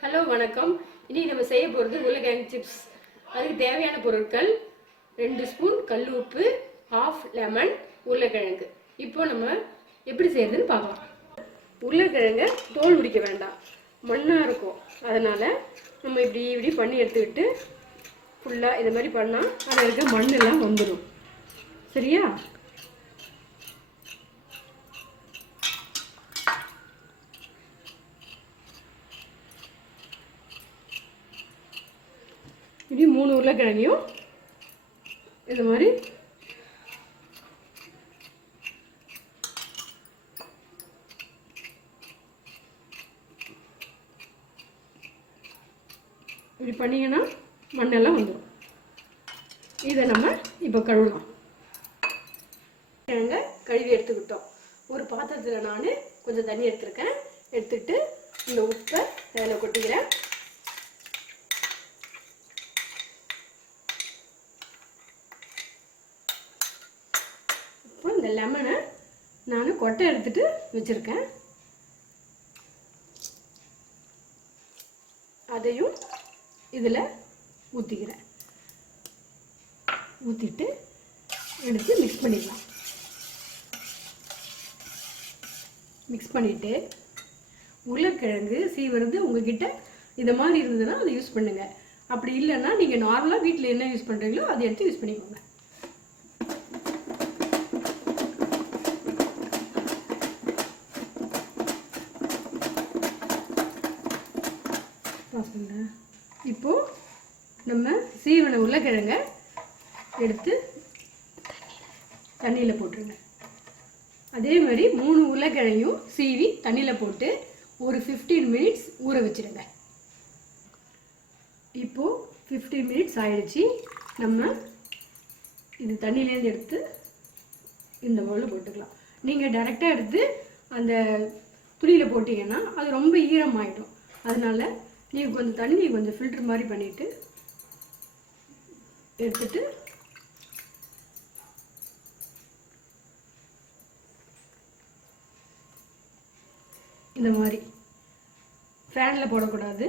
Hello வணக்கம். இன்னைக்கு நம்ம செய்ய போகிறது உருளைக்கிழங்கு சிப்ஸ். அதுக்கு தேவையான பொருட்கள் 2 ஸ்பூன் கல் உப்பு, ½ லெமன், உருளைக்கிழங்கு. இப்போ நம்ம எப்படி செய்யறதுன்னு பார்க்கலாம். உருளைக்கிழங்கை தோல் உரிக்க வேண்டாம், மண்ணாக இருக்கும். அதனால் நம்ம இப்படி பண்ணி எடுத்துக்கிட்டு ஃபுல்லாக இது மாதிரி பண்ணால் அதில் இருக்க மண்ணெல்லாம் வந்துடும். சரியா? இப்படி 3 உருளைக்கிழங்கையும் இந்த மாதிரி இப்படி பண்ணிங்கன்னா மண்ணெல்லாம் வந்துடும். இதை நம்ம இப்போ கழுவலாம். கிழங்கை கழுவி எடுத்துக்கிட்டோம். ஒரு பாத்திரத்தில் நான் கொஞ்சம் தண்ணி எடுத்துருக்கேன். எடுத்துக்கிட்டு இந்த உப்பை அதில் கொட்டிக்கிறேன். இந்த லெமனை நான் கொட்டை எடுத்துட்டு வச்சிருக்கேன். அதையும் இதில் ஊற்றிக்கிறேன். ஊற்றிட்டு எடுத்து மிக்ஸ் பண்ணிடலாம். மிக்ஸ் பண்ணிவிட்டு உருளைக்கிழங்கு சீவுறது உங்ககிட்ட இதை மாதிரி இருந்ததுன்னா அதை யூஸ் பண்ணுங்கள். அப்படி இல்லைன்னா நீங்கள் நார்மலாக வீட்டில் என்ன யூஸ் பண்ணுறீங்களோ அதை எடுத்து யூஸ் பண்ணிக்கோங்க. இப்போ நம்ம சீவன உருளைக்கிழங்க எடுத்து தண்ணியில் போட்டுருங்க. அதே மாதிரி 3 உருளைக்கிழங்கையும் சீவி தண்ணியில் போட்டு ஒரு 15 மினிட்ஸ் ஊற வச்சிடுங்க. இப்போ 15 மினிட்ஸ் ஆயிடுச்சு. நம்ம இது தண்ணியிலேருந்து எடுத்து இந்த பவுலில் போட்டுக்கலாம். நீங்கள் டைரெக்டாக எடுத்து அந்த துணியில் போட்டிங்கன்னா அது ரொம்ப ஈரமாயிடும். அதனால நீங்கள் கொஞ்சம் தண்ணி கொஞ்சம் ஃபில்டர் மாதிரி பண்ணிவிட்டு எடுத்துட்டு இந்த மாதிரி ஃபேனில் போடக்கூடாது.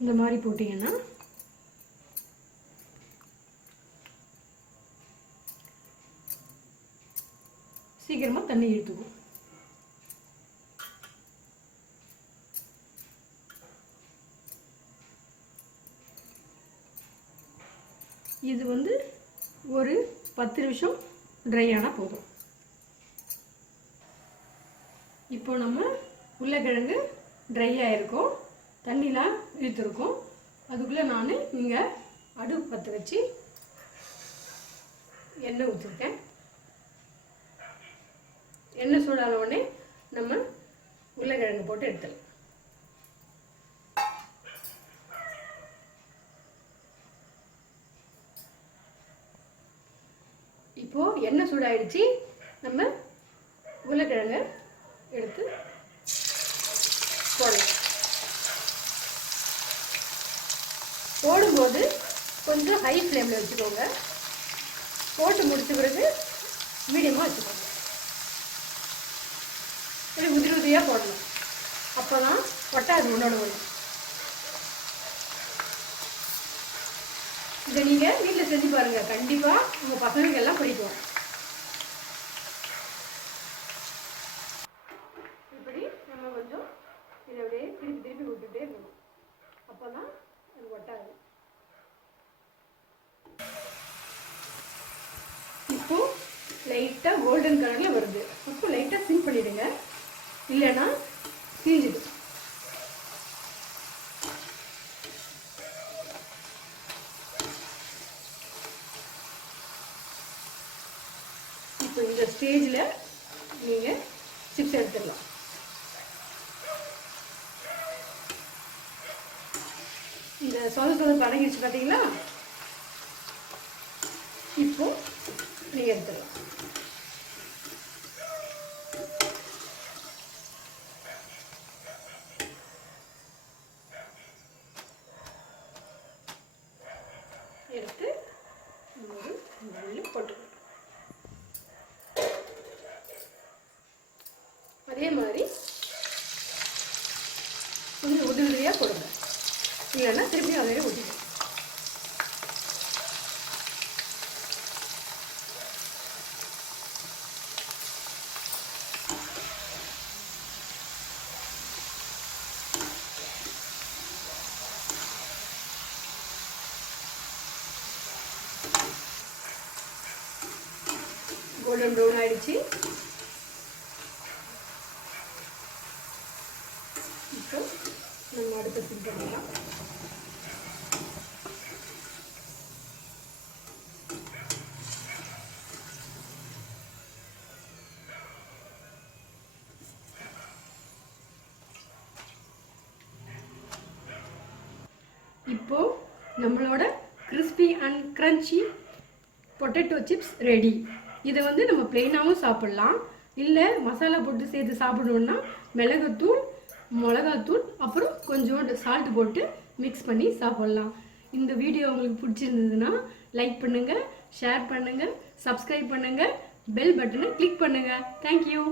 இந்த மாதிரி போட்டிங்கன்னா சீக்கிரமாக தண்ணி இழுத்துக்கும். இது ஒரு 10 நிமிஷம் ட்ரை ஆனால் போதும். இப்போ நம்ம உருளைக்கிழங்கு ட்ரை ஆகிருக்கும், தண்ணிலாம் இழுத்துருக்கும். அதுக்குள்ளே நான் இங்கே அடுப்பு பற்ற வச்சு எண்ணெய் ஊற்றிருக்கேன். எண்ணெய் சூடான உடனே நம்ம உருளைக்கிழங்கு போட்டு எடுத்துடலாம். இப்போ எண்ணெய் சூடாயிடுச்சு. நம்ம உருளைக்கிழங்க எடுத்து போடலாம். போடும்போது கொஞ்சம் ஹை ஃப்ளேமில் வச்சுக்கோங்க. போட்டு முடிச்ச பிறகு மீடியமாக வச்சுக்கோங்க. உதிரி உதிரியாக போடணும். அப்போ தான் ஒட்டாது ஒன்றோட ஒன்று. இதை நீங்கள் வீட்டில் செஞ்சு பாருங்கள். கண்டிப்பாக உங்கள் பசங்களுக்கு எல்லாம் பிடிக்கும். இப்படி நம்ம கொஞ்சம் இதை அப்படியே திருப்பி விட்டுட்டே இருக்கணும். அப்போ தான் அது ஒட்டாது. இப்போ லைட்டாக கோல்டன் கலரில் வருது. இப்போ லைட்டாக சிம் பண்ணிவிடுங்க, இல்லைன்னா தீஞ்சிடும். இப்போ இந்த ஸ்டேஜில் நீங்கள் சிப்ஸ் எடுத்துடலாம். இந்த சொத அடங்கிடுச்சு பார்த்தீங்களா? இப்போ நீங்கள் எடுத்துடலாம். எடுத்து போட்டுக்கணும். கோல்டன் ப்ரௌன் ஆயிடுச்சு. இப்போ நம்ம அடுத்த ஃபில் பண்ணலாம். இப்போ நம்மளோட crispy and crunchy potato chips ready. இதை வந்து நம்ம பிளெயினாகவும் சாப்பிட்லாம், இல்லை மசாலா போட்டு சேர்த்து சாப்பிடணுன்னா மிளகுத்தூள், மிளகாத்தூள், அப்புறம் கொஞ்சோண்டு சால்ட் போட்டு மிக்ஸ் பண்ணி சாப்பிட்லாம். இந்த வீடியோ உங்களுக்கு பிடிச்சிருந்ததுன்னா லைக் பண்ணுங்கள், ஷேர் பண்ணுங்கள், சப்ஸ்கிரைப் பண்ணுங்கள், பெல் பட்டனை கிளிக் பண்ணுங்கள். தேங்க்யூ.